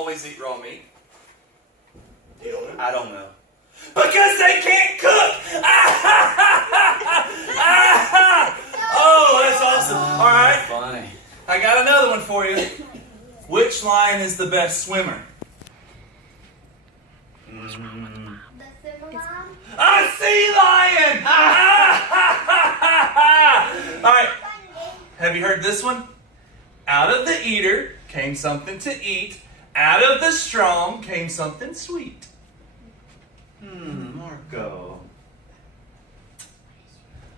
always eat raw meat? You don't know? I don't know. Because they can't cook! Oh, that's awesome. All right. Funny. I got another one for you. Which lion is the best swimmer? A sea lion! All right. Have you heard this one? Out of the eater came something to eat. Out of the strong came something sweet. Marco.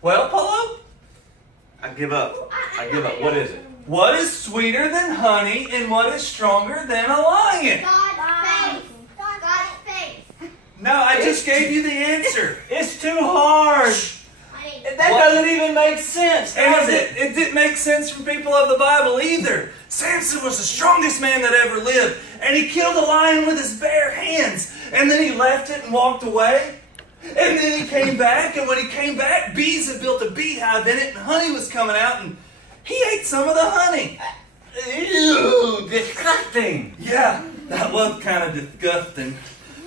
Well, Polo, I give up. I give up. What is it? what is sweeter than honey and what is stronger than a lion? God's face. God's face. No, I just gave you the answer. It's too hard. That doesn't even make sense, does And it? it didn't make sense for people of the Bible either. Samson was the strongest man that ever lived, and he killed a lion with his bare hands. And then he left it and walked away. And then he came back, and when he came back, bees had built a beehive in it, and honey was coming out, and he ate some of the honey. Ew, disgusting. Yeah, that was kind of disgusting.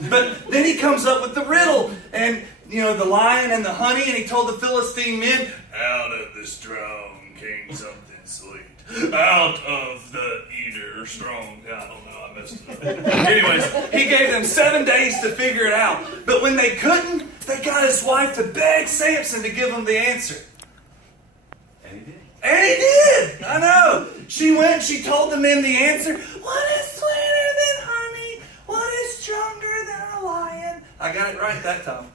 But then he comes up with the riddle, and you know, the lion and the honey, and he told the Philistine men, out of the strong came something sweet. Out of the eater strong. I don't know, I messed it up. Anyways, he gave them 7 days to figure it out. But when they couldn't, they got his wife to beg Samson to give them the answer. And he did. And he did! I know. She went, she told the men the answer. What is sweeter than honey? What is stronger than a lion? I got it right that time.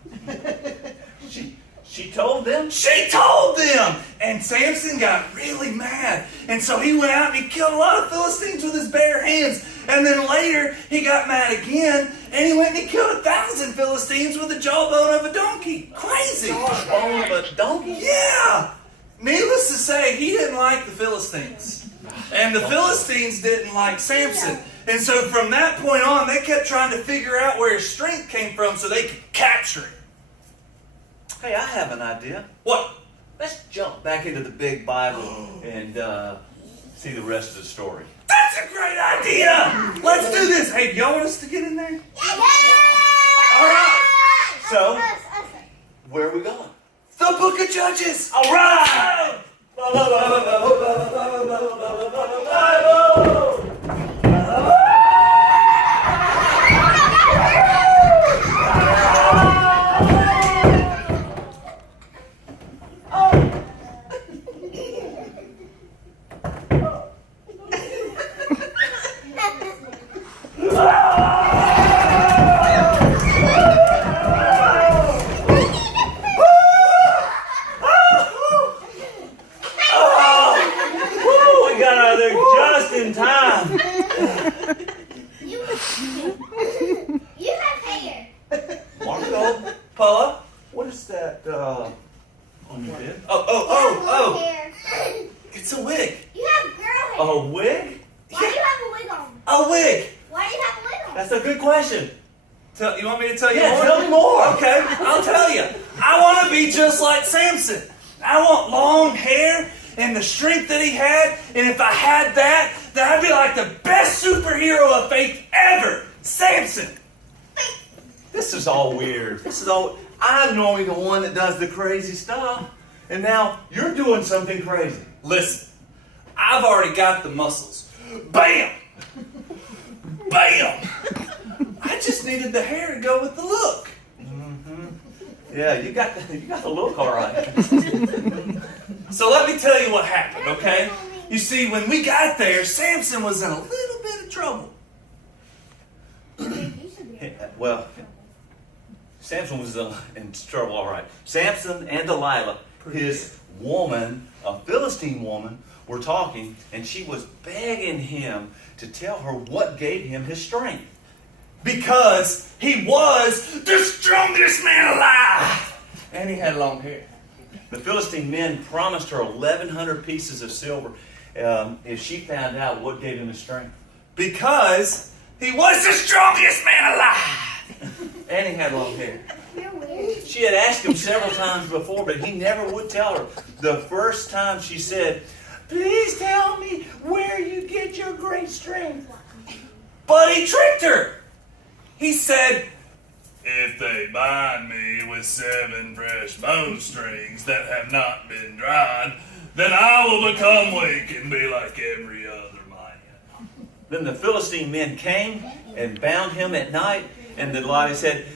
She told them? She told them! And Samson got really mad. And so he went out and he killed a lot of Philistines with his bare hands. And then later, he got mad again. And he went and he killed 1,000 Philistines with the jawbone of a donkey. Crazy! Jawbone of a donkey? Yeah! Needless to say, he didn't like the Philistines. And the Philistines didn't like Samson. And so from that point on, they kept trying to figure out where his strength came from so they could capture him. Hey, I have an idea. What? Let's jump back into the big Bible and see the rest of the story. That's a great idea! Let's do this. Hey, do y'all want us to get in there? All right. So, where are we going? The Book of Judges. All right! In time. You have hair. Marco, Paula? what is that on your head? Oh. Hair. It's a wig. You have girl hair. A wig? Why do you have a wig on? A wig. Why do you have a wig on? That's a good question. You want me to tell you Yeah, more? tell me more. Okay, I'll tell you. I want to be just like Samson. I want long hair and the strength that he had. And if I had that, then I'd be like the best superhero of faith ever. Samson. This is all weird. I'm normally the one that does the crazy stuff. And now you're doing something crazy. Listen, I've already got the muscles. Bam! Bam! I just needed the hair to go with the look. Yeah, you got the look all right. So let me tell you what happened, okay? You see, when we got there, Samson was in a little bit of trouble. Well, Samson was in trouble, all right. Samson and Delilah, his woman, a Philistine woman, were talking, and she was begging him to tell her what gave him his strength. Because he was the strongest man alive! And he had long hair. The Philistine men promised her 1,100 pieces of silver if she found out what gave him his strength. Because he was the strongest man alive! And he had long hair. You're weird. She had asked him several times before, but he never would tell her. The first time she said, "Please tell me where you get your great strength." But he tricked her. He said, if they bind me with 7 fresh bowstrings that have not been dried, then I will become weak and be like every other man. Then the Philistine men came and bound him at night, and Delilah said,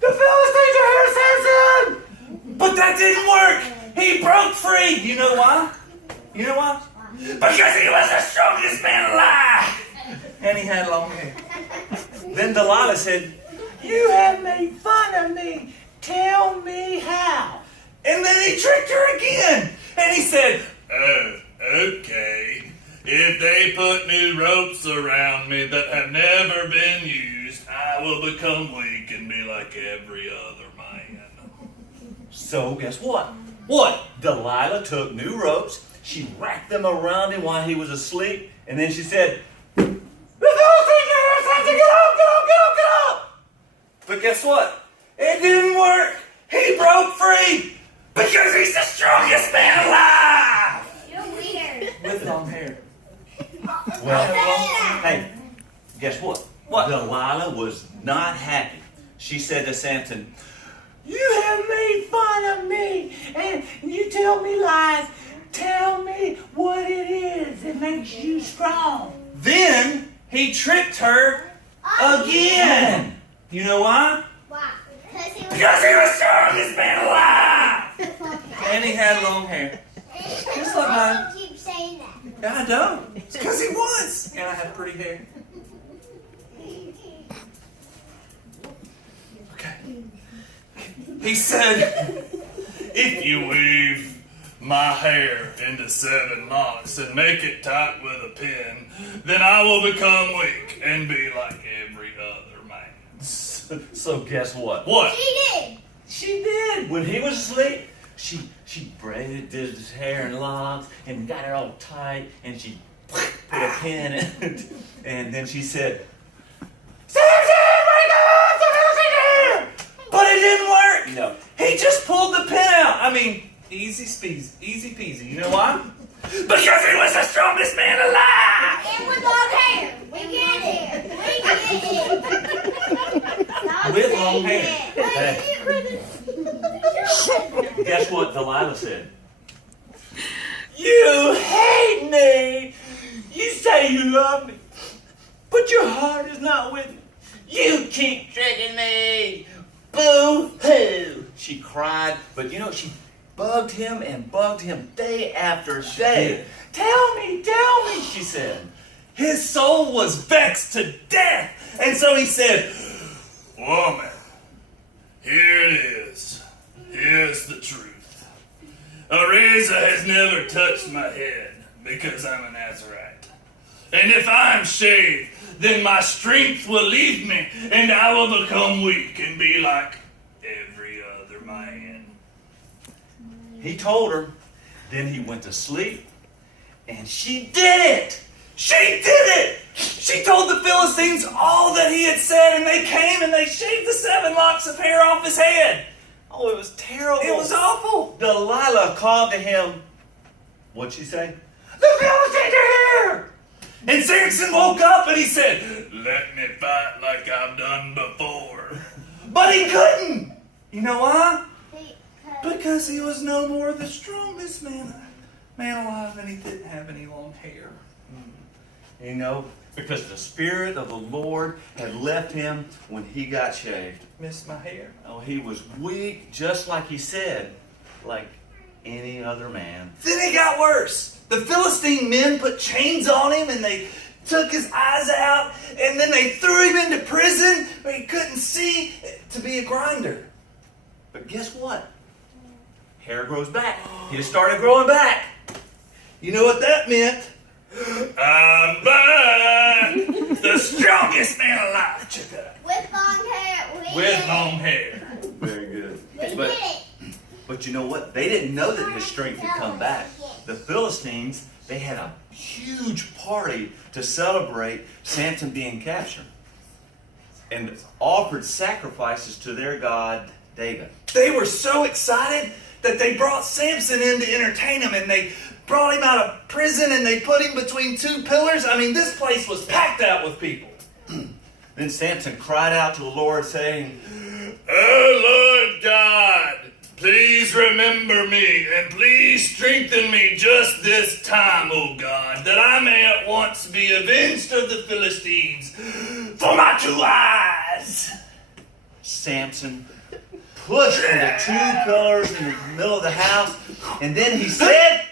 the Philistines are here, Samson! But that didn't work. He broke free. You know why? You know why? Because he was the strongest man alive. And he had long hair. Then Delilah said, you have made fun of me. Tell me how. And then he tricked her again. And he said, oh, okay. If they put new ropes around me that have never been used, I will become weak and be like every other man. So guess what? What? Delilah took new ropes. She wrapped them around him while he was asleep. And then she said, the Philistines are here, Samson! Get up, get up, get up, get up! But guess what? It didn't work. He broke free because he's the strongest man alive. You're weird. With long hair. Well, hey, guess what? What? Delilah was not happy. She said to Samson, you have made fun of me, and you tell me lies. Tell me what it is that makes you strong. Then he tricked her again. You know why? Why? Because he Because he was the strongest man alive. And he had long hair. Just like mine. You keep saying that. Yeah, I know. It's because he was. And I had pretty hair. Okay. He said, if you weave my hair into 7 locks and make it tight with a pin, then I will become weak and be like every other man. So guess what? What? She did. She did. When he was asleep, she braided his hair in locks and got it all tight, and she put a pin in it, and then she said, Samson, wake up! The Philistines are here! But it didn't work. No. He just pulled the pin out. I mean, easy peasy. You know why? Because he was the strongest man alive. And with long hair. We get it. We get it. Stop With long saying hair. it. Hey. Guess what Delilah said? You hate me! You say you love me, but your heart is not with me. You keep tricking me! Boo-hoo! She cried, but you know, she bugged him day after day. Tell me, she said. His soul was vexed to death. And so he said, woman, here it is. Here's the truth. A razor has never touched my head because I'm a Nazarite. And if I'm shaved, then my strength will leave me and I will become weak and be like every other man. He told her, then he went to sleep, and she did it! She did it! She told the Philistines all that he had said, and they came and they shaved the 7 locks of hair off his head. Oh, it was terrible. It was awful. Delilah called to him. What'd she say? The Philistines are here! And Samson woke up and he said, let me fight like I've done before. But he couldn't. You know why? Because he was no more the strongest man alive, and he didn't have any long hair. You know, because the Spirit of the Lord had left him when he got shaved. Missed my hair. Oh, he was weak, just like he said, like any other man. Then it got worse. The Philistine men put chains on him and they took his eyes out, and then they threw him into prison where he couldn't see to be a grinder. But guess what? Hair grows back. He just started growing back. You know what that meant? I'm back! The strongest man alive. Check that out. With long hair. With long hair. Very good. We did But, it. but you know what? They didn't know that his strength had come back. The Philistines, they had a huge party to celebrate Samson being captured, and offered sacrifices to their god, David. They were so excited that they brought Samson in to entertain him, and they brought him out of prison and they put him between 2 pillars. I mean, this place was packed out with people. Then Samson cried out to the Lord, saying, Oh Lord God, please remember me and please strengthen me just this time, O God, that I may at once be avenged of the Philistines for my 2 eyes. Samson pushed for the 2 pillars in the middle of the house, and then he said,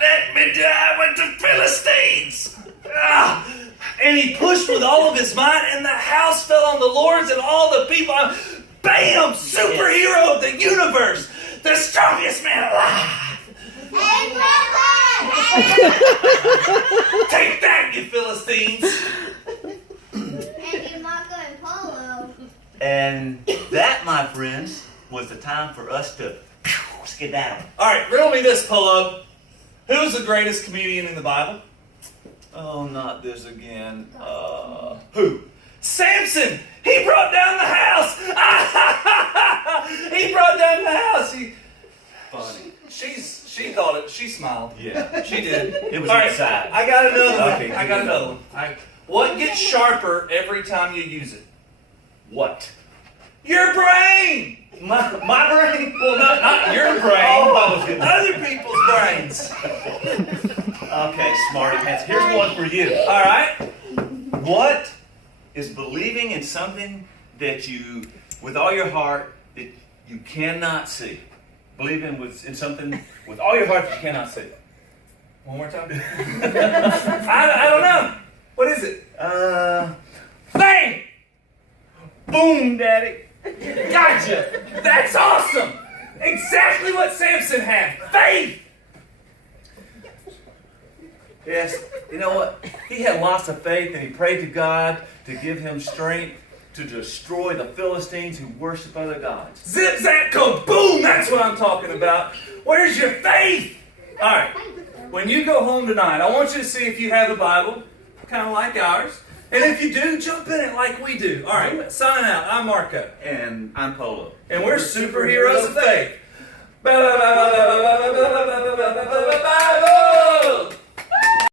Let me die with the Philistines. and he pushed with all of his might, and the house fell on the lords and all the people. Bam! Superhero of the universe! The strongest man alive! Take that, you Philistines! And your Marco and Polo. And that, my friends, was the time for us to skedaddle. Alright, riddle me this, Polo. Who's the greatest comedian in the Bible? Oh, not this again. Who? Samson! He brought down the house! He brought down the house! Funny. She thought it. She smiled. Yeah. She did. It was All right, inside. I got another one. Okay, I got give me another one. What gets sharper every time you use it? What? Your brain! My brain? Well, not your brain, Oh. but other people's brains. Okay, smarty pants. Here's one for you. All right? What is believing in something that you, with all your heart, that you cannot see? Believing in something with all your heart that you cannot see. One more time. I don't know. What is it? Faith! Boom, Daddy. Gotcha. That's awesome. Exactly what Samson had. Faith. Yes, you know what? He had lots of faith, and he prayed to God to give him strength to destroy the Philistines who worship other gods. Zip, zap, kaboom. That's what I'm talking about. Where's your faith? All right. When you go home tonight, I want you to see if you have a Bible, kind of like ours. And if you do, jump in it like we do. All right, sign out. I'm Marco. And I'm Polo. And we're superheroes of faith. Bible!